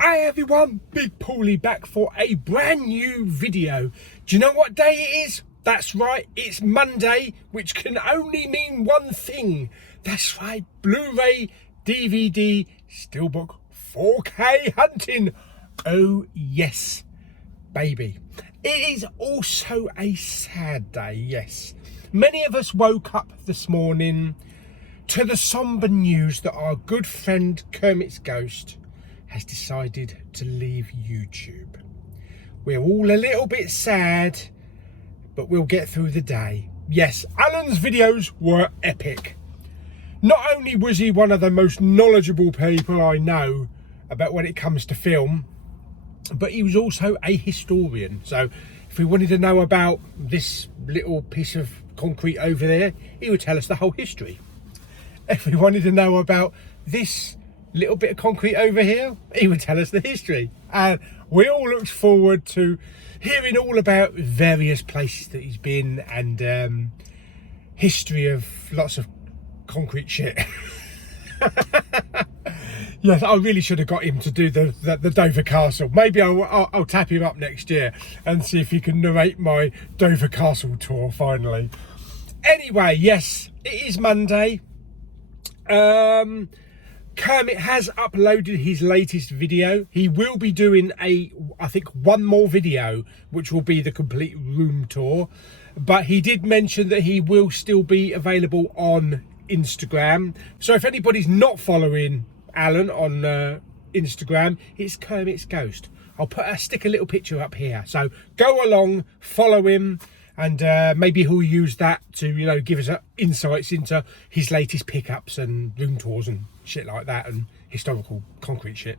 Hi everyone, Big Pauly back for a brand new video. Do you know what day it is? That's right, it's Monday, which can only mean one thing. That's right, Blu-ray, DVD, Steelbook, 4K hunting. Oh yes, baby. It is also a sad day, yes. Many of us woke up this morning to the somber news that our good friend Kermit's ghost has decided to leave YouTube. We're all a little bit sad, but we'll get through the day. Yes, Alan's videos were epic. Not only was he one of the most knowledgeable people I know about when it comes to film, but he was also a historian. So if we wanted to know about this little piece of concrete over there, he would tell us the whole history. If we wanted to know about this little bit of concrete over here, he would tell us the history. And we all looked forward to hearing all about various places that he's been and history of lots of concrete shit. Yes, I really should have got him to do the Dover Castle. Maybe I'll tap him up next year and see if he can narrate my Dover Castle tour finally. Anyway, yes, it is Monday. Kermit has uploaded his latest video. He will be doing I think one more video, which will be the complete room tour. But he did mention that he will still be available on Instagram. So if anybody's not following Alan on Instagram, it's Kermit's Ghost. I'll stick a little picture up here. So go along, follow him. And maybe he'll use that to, you know, give us insights into his latest pickups and room tours and shit like that, and historical concrete shit.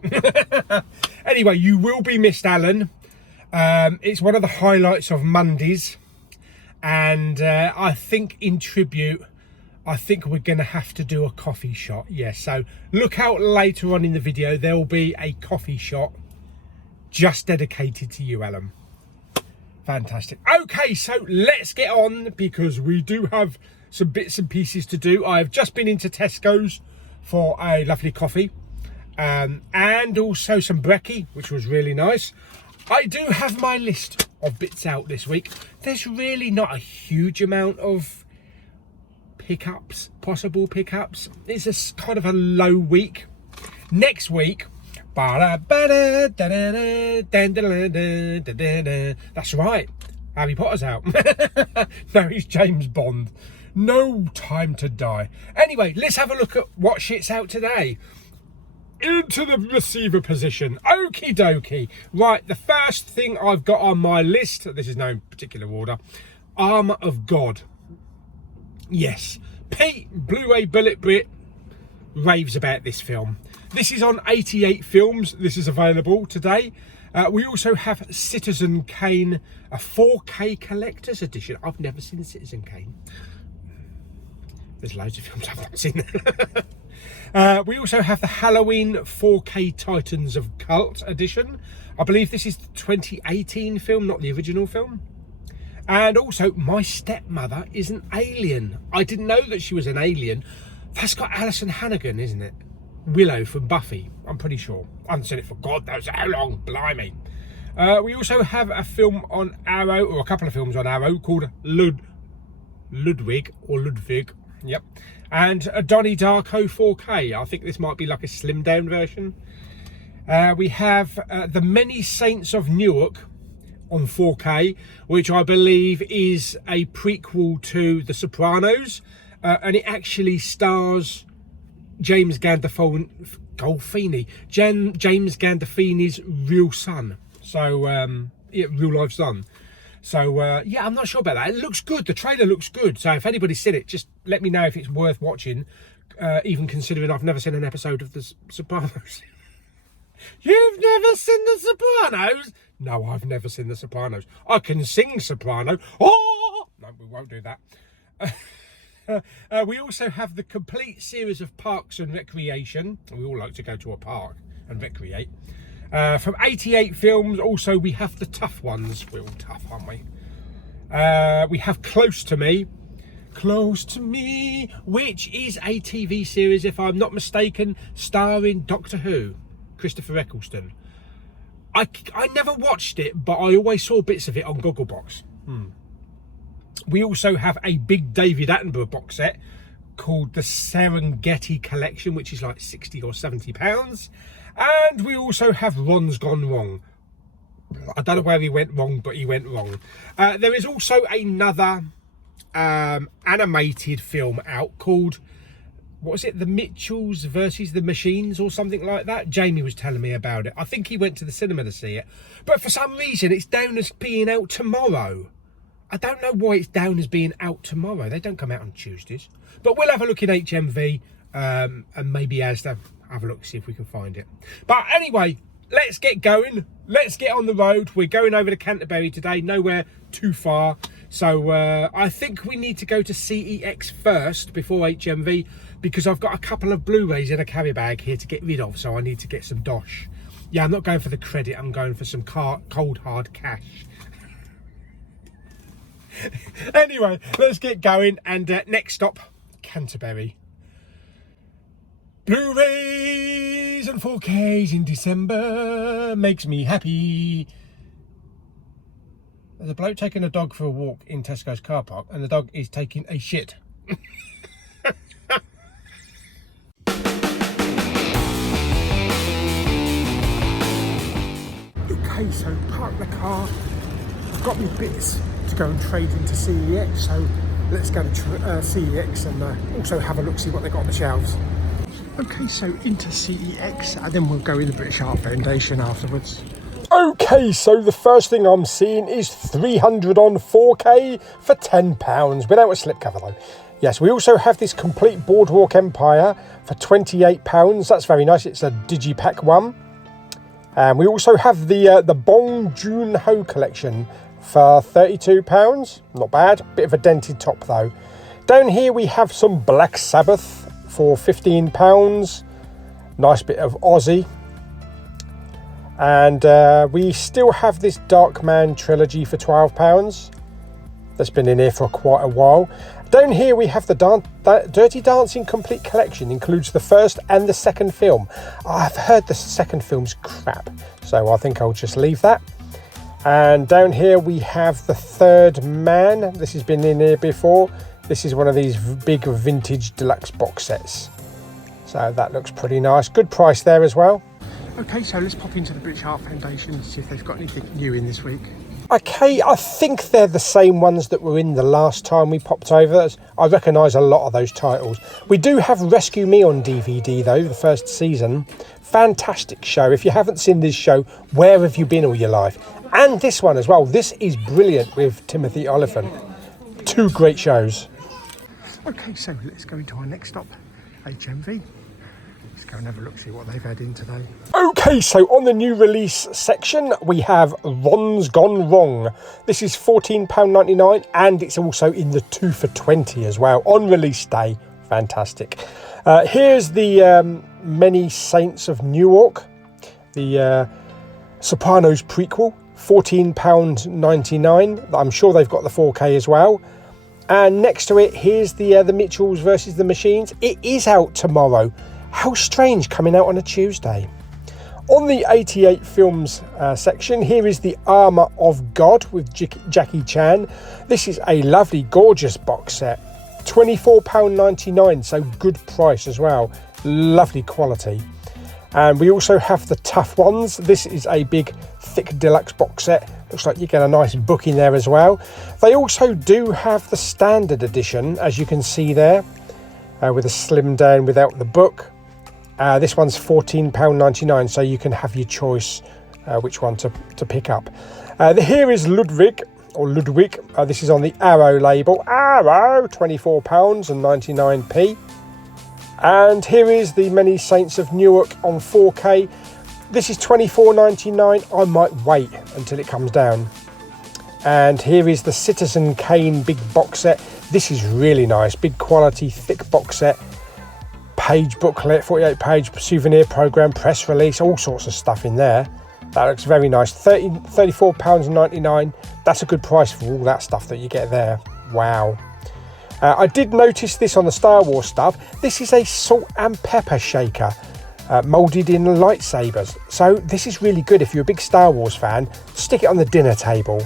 Anyway, you will be missed, Alan. It's one of the highlights of Mondays. And I think in tribute, I think we're going to have to do a coffee shot. Yes, so look out later on in the video. There will be a coffee shot just dedicated to you, Alan. Fantastic. Okay, so let's get on, because we do have some bits and pieces to do. I have just been into Tesco's for a lovely coffee and also some brekkie, which was really nice. I do have my list of bits out this week. There's really not a huge amount of pickups, possible pickups. It's a kind of a low week. Next week, that's right, Harry Potter's out. No, he's James Bond. No Time to Die. Anyway, let's have a look at what shit's out today. Into the receiver position. Okie dokie. Right, the first thing I've got on my list, this is no particular order, Armour of God. Yes, Pete, Blu-ray Bullet Brit, raves about this film. This is on 88 Films. This is available today. We also have Citizen Kane, a 4K collector's edition. I've never seen Citizen Kane. There's loads of films I've not seen. We also have the Halloween 4K Titans of Cult edition. I believe this is the 2018 film, not the original film. And also, My Stepmother is an Alien. I didn't know that she was an alien. That's got Alison Hannigan, isn't it? Willow from Buffy, I'm pretty sure. I haven't seen it for God knows how long, blimey. We also have a film on Arrow, or a couple of films on Arrow, called Ludwig, yep. And a Donnie Darko 4K. I think this might be like a slimmed down version. We have The Many Saints of Newark on 4K, which I believe is a prequel to The Sopranos. And it actually stars James Gandolfini's real son. So, yeah, real life son. So, yeah, I'm not sure about that. It looks good. The trailer looks good. So if anybody's seen it, just let me know if it's worth watching, even considering I've never seen an episode of The Sopranos. You've never seen The Sopranos? No, I've never seen The Sopranos. I can sing soprano. Oh! No, we won't do that. We also have the complete series of Parks and Recreation. We all like to go to a park and recreate. From 88 Films, also we have the tough ones. We're all tough, aren't we? We have Close to Me, which is a TV series, if I'm not mistaken, starring Doctor Who. Christopher Eccleston. I never watched it, but I always saw bits of it on Gogglebox. We also have a big David Attenborough box set called the Serengeti Collection, which is like 60 or 70 pounds. And we also have Ron's Gone Wrong. I don't know where he went wrong, but he went wrong. There is also another animated film out called, what was it, The Mitchells versus the Machines or something like that. Jamie was telling me about it. I think he went to the cinema to see it, but for some reason it's down as being out tomorrow. I don't know why it's down as being out tomorrow. They don't come out on Tuesdays. But we'll have a look in HMV and maybe Asda. Have a look, see if we can find it. But anyway, let's get going. Let's get on the road. We're going over to Canterbury today, nowhere too far. So I think we need to go to CEX first before HMV, because I've got a couple of Blu-rays in a carry bag here to get rid of, so I need to get some dosh. Yeah, I'm not going for the credit, I'm going for some cold hard cash. Anyway, let's get going, and next stop, Canterbury. Blu-rays and 4Ks in December makes me happy. There's a bloke taking a dog for a walk in Tesco's car park, and the dog is taking a shit. Okay, so park the car. I've got me bits to go and trade into CEX, so let's go to CEX and also have a look, see what they've got on the shelves. Okay, so into CEX, and then we'll go in the British Art Foundation afterwards. Okay, so the first thing I'm seeing is 300 on 4K for £10, without a slipcover though. Yes, we also have this complete Boardwalk Empire for £28. That's very nice. It's a Digipack one. And we also have the Bong Joon-ho collection for £32. Not bad. Bit of a dented top though. Down here we have some Black Sabbath for £15. Nice bit of Aussie. And we still have this Darkman trilogy for £12. That's been in here for quite a while. Down here we have the Dirty Dancing complete collection. Includes the first and the second film. I've heard the second film's crap, so I think I'll just leave that. And down here we have the Third Man. This has been in here before. This is one of these big vintage deluxe box sets. So that looks pretty nice. Good price there as well. Okay, so let's pop into the British Art Foundation and see if they've got anything new in this week. Okay, I think they're the same ones that were in the last time we popped over. I recognise a lot of those titles. We do have Rescue Me on DVD though, the first season. Fantastic show. If you haven't seen this show, where have you been all your life? And this one as well. This is brilliant with Timothy Olyphant. Two great shows. Okay, so let's go into our next stop, HMV. Let's go and have a look, see what they've had in today. Okay, so on the new release section, we have Ron's Gone Wrong. This is £14.99, and it's also in the 2 for £20 as well, on release day. Fantastic. Here's the Many Saints of Newark, the Sopranos prequel, £14.99. I'm sure they've got the 4K as well. And next to it, here's the Mitchells versus the Machines. It is out tomorrow. How strange, coming out on a Tuesday. On the 88 films section, here is the Armour of God with Jackie Chan. This is a lovely, gorgeous box set. £24.99, so good price as well. Lovely quality. And we also have the Tough Ones. This is a big, thick deluxe box set. Looks like you get a nice book in there as well. They also do have the standard edition, as you can see there, with a slim down without the book. This one's £14.99, so you can have your choice which one to pick up. Here is Ludwig. This is on the Arrow label. Arrow, £24.99. And here is the Many Saints of Newark on 4K. This is £24.99. I might wait until it comes down. And here is the Citizen Kane Big Box Set. This is really nice. Big quality, thick box set. Page booklet, 48-page souvenir program, press release, all sorts of stuff in there. That looks very nice. £34.99. That's a good price for all that stuff that you get there. Wow. I did notice this on the Star Wars stuff. This is a salt and pepper shaker. moulded in lightsabers. So this is really good if you're a big Star Wars fan. Stick it on the dinner table.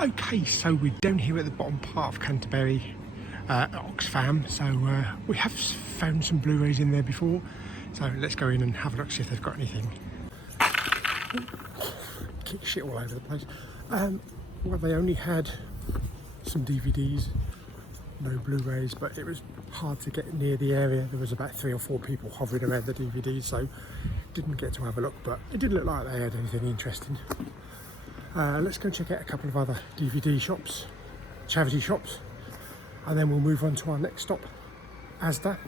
Okay, so we're down here at the bottom part of Canterbury, Oxfam. So we have found some Blu-rays in there before. So let's go in and have a look, see if they've got anything. Kick shit all over the place. Well, they only had some DVDs, no Blu-rays, but it was hard to get near the area. There was about 3 or 4 people hovering around the DVDs, so didn't get to have a look, but it didn't look like they had anything interesting. Let's go check out a couple of other DVD shops, charity shops, and then we'll move on to our next stop, Asda.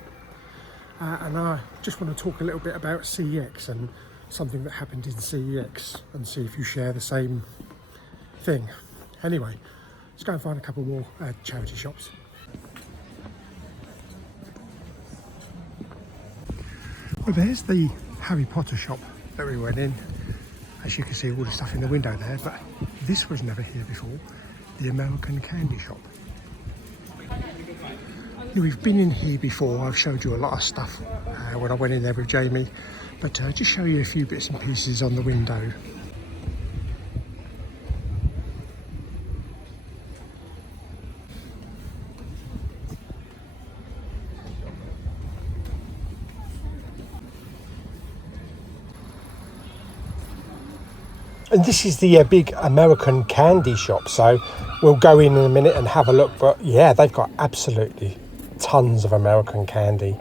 And I just want to talk a little bit about CEX and something that happened in CEX and see if you share the same thing. Anyway, let's go and find a couple more charity shops. Well, there's the Harry Potter shop that we went in. As you can see, all the stuff in the window there, but this was never here before, the American candy shop. Yeah, we've been in here before. I've showed you a lot of stuff when I went in there with Jamie, but just show you a few bits and pieces on the window. And this is the big American candy shop, so we'll go in a minute and have a look. But yeah, they've got absolutely tons of American candy.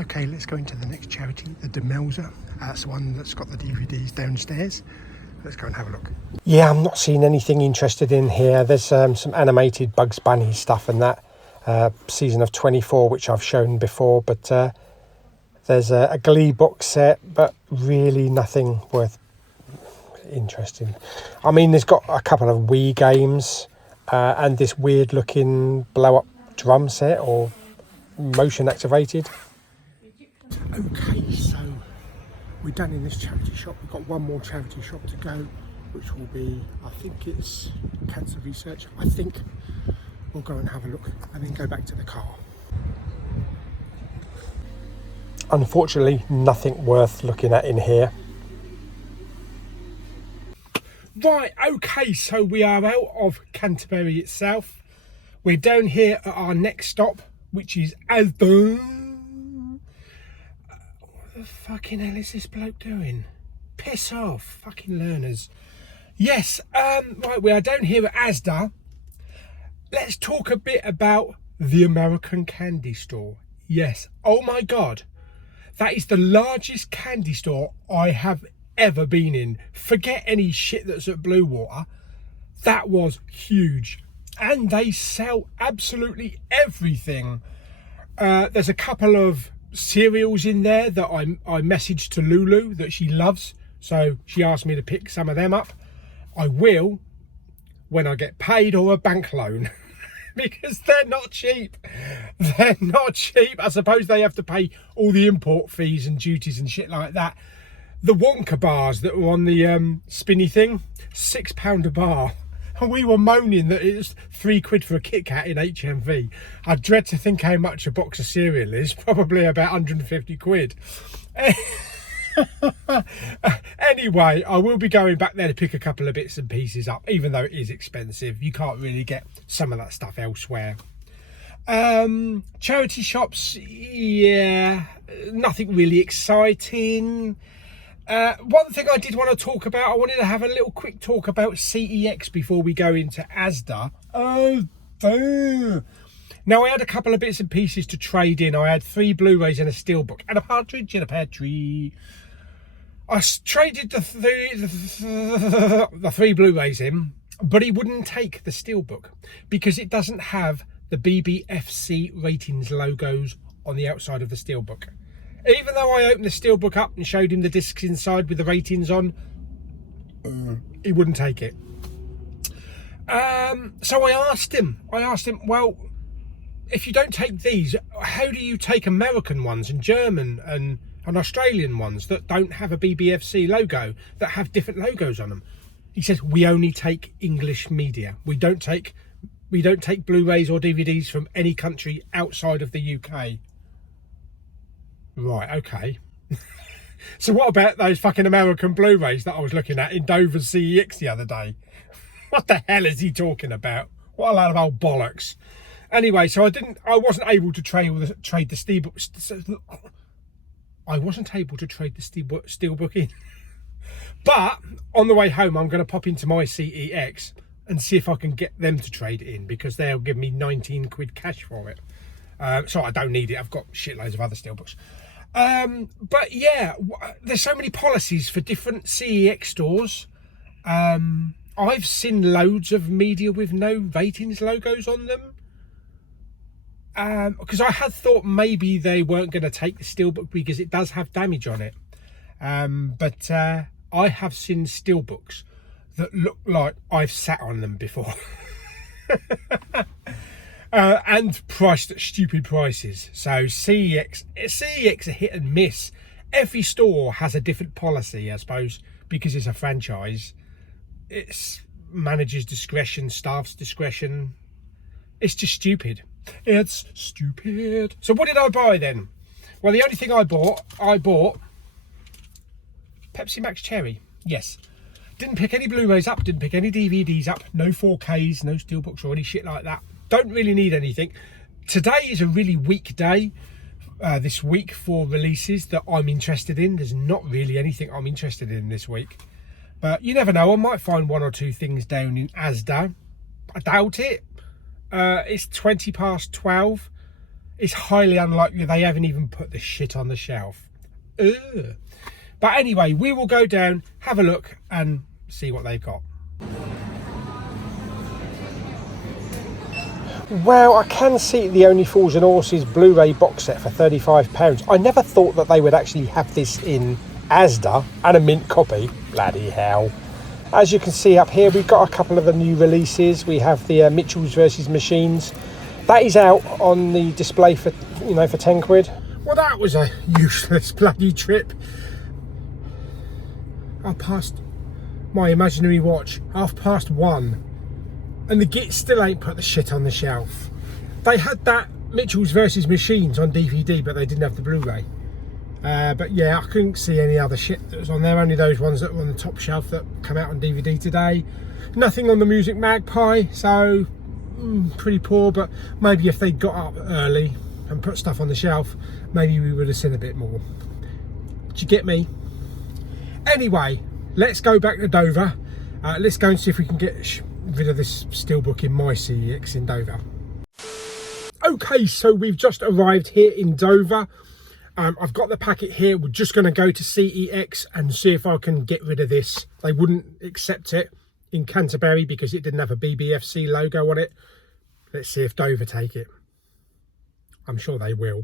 Okay, let's go into the next charity, the Demelza. That's the one that's got the DVDs downstairs. Let's go and have a look. Yeah, I'm not seeing anything interested in here. There's some animated Bugs Bunny stuff and that. Season of 24, which I've shown before, but there's a Glee box set, but really nothing worth interesting. I mean, there's got a couple of Wii games and this weird looking blow up drum set or motion activated. Okay, so we're done in this charity shop. We've got one more charity shop to go, which will be, I think it's Cancer Research. I think we'll go and have a look and then go back to the car. Unfortunately, nothing worth looking at in here. Right, okay, so we are out of Canterbury itself. We're down here at our next stop, which is Asda. What the fucking hell is this bloke doing? Piss off, fucking learners. Yes, right, we are down here at Asda. Let's talk a bit about the American candy store. Yes, oh my God. That is the largest candy store I have ever been in. Forget any shit that's at Blue Water. That was huge. And they sell absolutely everything. There's a couple of cereals in there that I messaged to Lulu that she loves. So she asked me to pick some of them up. I will when I get paid or a bank loan. Because they're not cheap. They're not cheap. I suppose they have to pay all the import fees and duties and shit like that. The Wonka bars that were on the spinny thing, £6 a bar. And we were moaning that it was £3 for a Kit Kat in HMV. I dread to think how much a box of cereal is. Probably about 150 quid. Anyway, I will be going back there to pick a couple of bits and pieces up, even though it is expensive. You can't really get some of that stuff elsewhere. Charity shops, yeah, nothing really exciting. One thing I did want to talk about, I wanted to have a little quick talk about CEX before we go into Asda. Now, I had a couple of bits and pieces to trade in. I had 3 Blu-rays and a steelbook, and a partridge in a pear tree. I traded the 3 Blu-rays in, but he wouldn't take the steelbook because it doesn't have the BBFC ratings logos on the outside of the steelbook. Even though I opened the steelbook up and showed him the discs inside with the ratings on, he wouldn't take it. So I asked him, well, if you don't take these, how do you take American ones and German and Australian ones that don't have a BBFC logo, that have different logos on them? He says, we only take English media. We don't take Blu-rays or DVDs from any country outside of the UK. Right, okay. So what about those fucking American Blu-rays that I was looking at in Dover CEX the other day? What the hell is he talking about? What a load of old bollocks. Anyway, so I wasn't able to trade the steelbook. I wasn't able to trade the steelbook in. But on the way home, I'm going to pop into my CEX and see if I can get them to trade it in, because they'll give me 19 quid cash for it. So I don't need it. I've got shitloads of other steelbooks. But yeah, there's so many policies for different CEX stores. I've seen loads of media with no ratings logos on them. Because I had thought maybe they weren't going to take the steelbook because it does have damage on it. But I have seen steelbooks that look like I've sat on them before. And priced at stupid prices. So CEX a hit and miss. Every store has a different policy, I suppose, because it's a franchise. It's manager's discretion, staff's discretion. It's just stupid. It's stupid. So what did I buy then? Well, the only thing I bought Pepsi Max Cherry. Yes. Didn't pick any Blu-rays up, didn't pick any DVDs up, no 4Ks, no steelbooks or any shit like that. Don't really need anything. Today is a really weak day this week for releases that I'm interested in. There's not really anything I'm interested in this week. But you never know, I might find 1 or 2 things down in Asda. I doubt it. It's 20 past 12. It's highly unlikely they haven't even put the shit on the shelf. Ugh. But anyway, we will go down, have a look and see what they've got. Well, I can see the Only Fools and Horses Blu-ray box set for £35. I never thought that they would actually have this in Asda, and a mint copy. Bloody hell. As you can see up here, we've got a couple of the new releases. We have the Mitchells vs Machines. That is out on the display for, for 10 quid. Well, that was a useless bloody trip. I passed my imaginary watch 1:30, and the git still ain't put the shit on the shelf. They had that Mitchells vs Machines on DVD, but they didn't have the Blu-ray. But yeah, I couldn't see any other shit that was on there, only those ones that were on the top shelf that come out on DVD today. Nothing on the Music Magpie, so pretty poor, but maybe if they'd got up early and put stuff on the shelf, maybe we would have seen a bit more. Do you get me? Anyway, let's go back to Dover. Let's go and see if we can get rid of this steelbook in my CEX in Dover. Okay, so we've just arrived here in Dover. I've got the packet here. We're just going to go to CEX and see if I can get rid of this. They wouldn't accept it in Canterbury because it didn't have a BBFC logo on it. Let's see if Dover take it. I'm sure they will.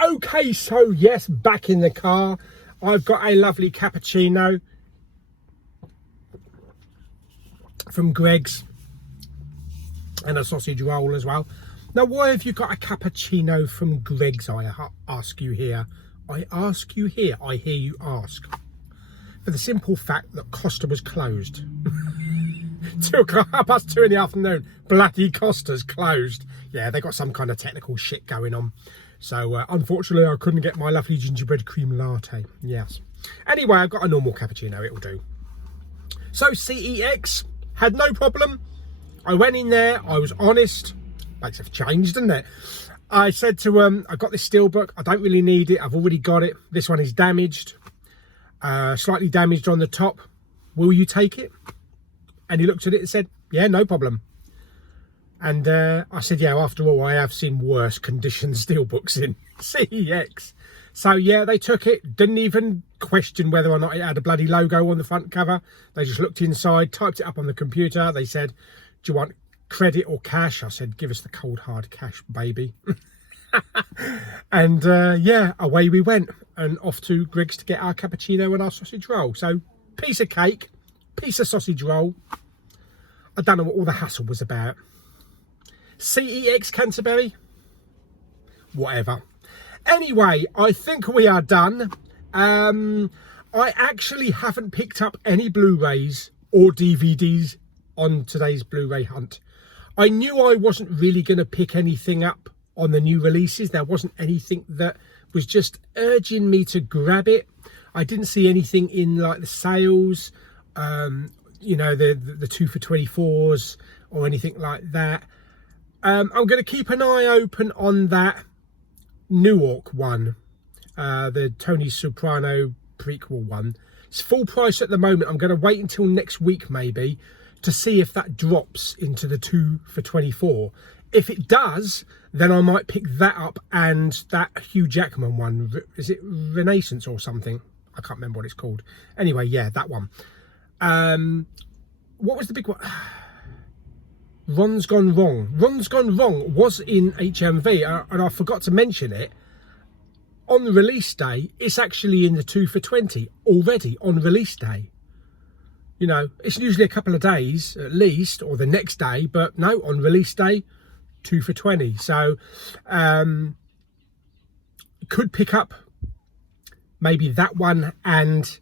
Okay, so yes, back in the car. I've got a lovely cappuccino from Greg's and a sausage roll as well. Now, why have you got a cappuccino from Greg's, I ask you here. I ask you here, I hear you ask. For the simple fact that Costa was closed. 2:30 in the afternoon, bloody Costa's closed. Yeah, they got some kind of technical shit going on. So unfortunately I couldn't get my lovely gingerbread cream latte. Yes. Anyway, I've got a normal cappuccino, it'll do. So CEX, had no problem. I went in there, I was honest. Makes have changed, doesn't it? I said to him, I got this steelbook, I don't really need it, I've already got it. This one is damaged, slightly damaged on the top. Will you take it? And he looked at it and said, yeah, no problem. And I said, yeah, after all, I have seen worse condition steelbooks in CEX. So yeah, they took it, didn't even question whether or not it had a bloody logo on the front cover. They just looked inside, typed it up on the computer. They said, do you want credit or cash? I said, give us the cold hard cash, baby. And yeah, away we went, and off to Greg's to get our cappuccino and our sausage roll. So piece of cake, piece of sausage roll. I don't know what all the hassle was about. CEX Canterbury, whatever. Anyway, I think we are done. I actually haven't picked up any Blu-rays or DVDs on today's Blu-ray hunt. I knew I wasn't really going to pick anything up on the new releases. There wasn't anything that was just urging me to grab it. I didn't see anything in like the sales, you know, the 2 for 24s or anything like that. I'm going to keep an eye open on that Newark one, the Tony Soprano prequel one. It's full price at the moment. I'm going to wait until next week maybe to see if that drops into the 2 for 24. If it does, then I might pick that up, and that Hugh Jackman one, is it Renaissance or something? I can't remember what it's called. Anyway, yeah, that one. What was the big one? Ron's Gone Wrong. Ron's Gone Wrong was in HMV, and I forgot to mention it. On the release day, it's actually in the 2 for 20 already on release day. You know, it's usually a couple of days at least, or the next day, but no, on release day, 2 for 20. So, could pick up maybe that one and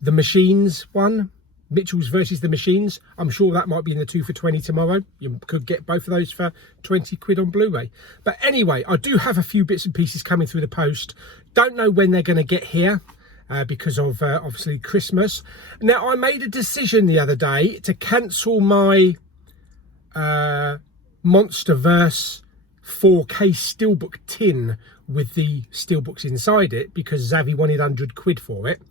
the Machines one, Mitchell's versus the Machines. I'm sure that might be in the 2 for 20 tomorrow. You could get both of those for 20 quid on Blu-ray. But anyway, I do have a few bits and pieces coming through the post. Don't know when they're going to get here. Because of obviously Christmas. Now, I made a decision the other day to cancel my Monsterverse 4K steelbook tin with the steelbooks inside it, because Zavi wanted 100 quid for it,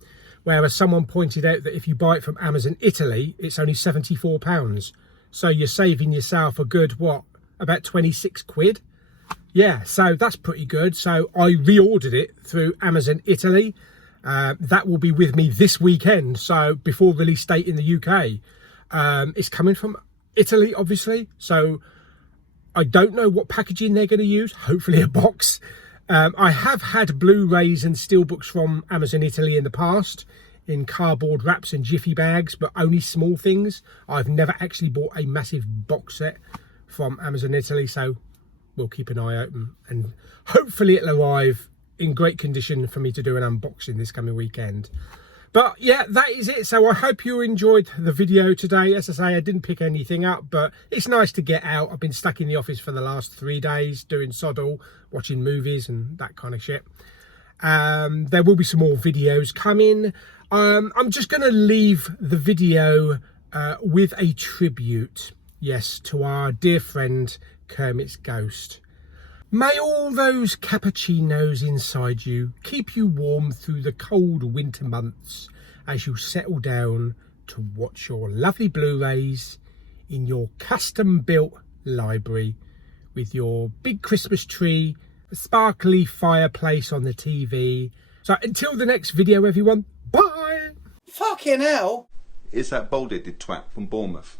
whereas someone pointed out that if you buy it from Amazon Italy, it's only £74. So you're saving yourself a good, what, about 26 quid? Yeah, so that's pretty good. So I reordered it through Amazon Italy. That will be with me this weekend, so before release date in the UK. It's coming from Italy, obviously, so I don't know what packaging they're going to use. Hopefully a box. I have had Blu-rays and steelbooks from Amazon Italy in the past, in cardboard wraps and jiffy bags, but only small things. I've never actually bought a massive box set from Amazon Italy, so we'll keep an eye open, and hopefully it'll arrive in great condition for me to do an unboxing this coming weekend. But yeah, that is it. So I hope you enjoyed the video today. As I say, I didn't pick anything up, but it's nice to get out. I've been stuck in the office for the last 3 days doing sod all, watching movies and that kind of shit. There will be some more videos coming. I'm just going to leave the video with a tribute, yes, to our dear friend Kermit's ghost. May all those cappuccinos inside you keep you warm through the cold winter months as you settle down to watch your lovely Blu-rays in your custom-built library with your big Christmas tree, a sparkly fireplace on the TV. So until the next video, everyone, bye! Fucking hell! Is that bald-headed twat from Bournemouth?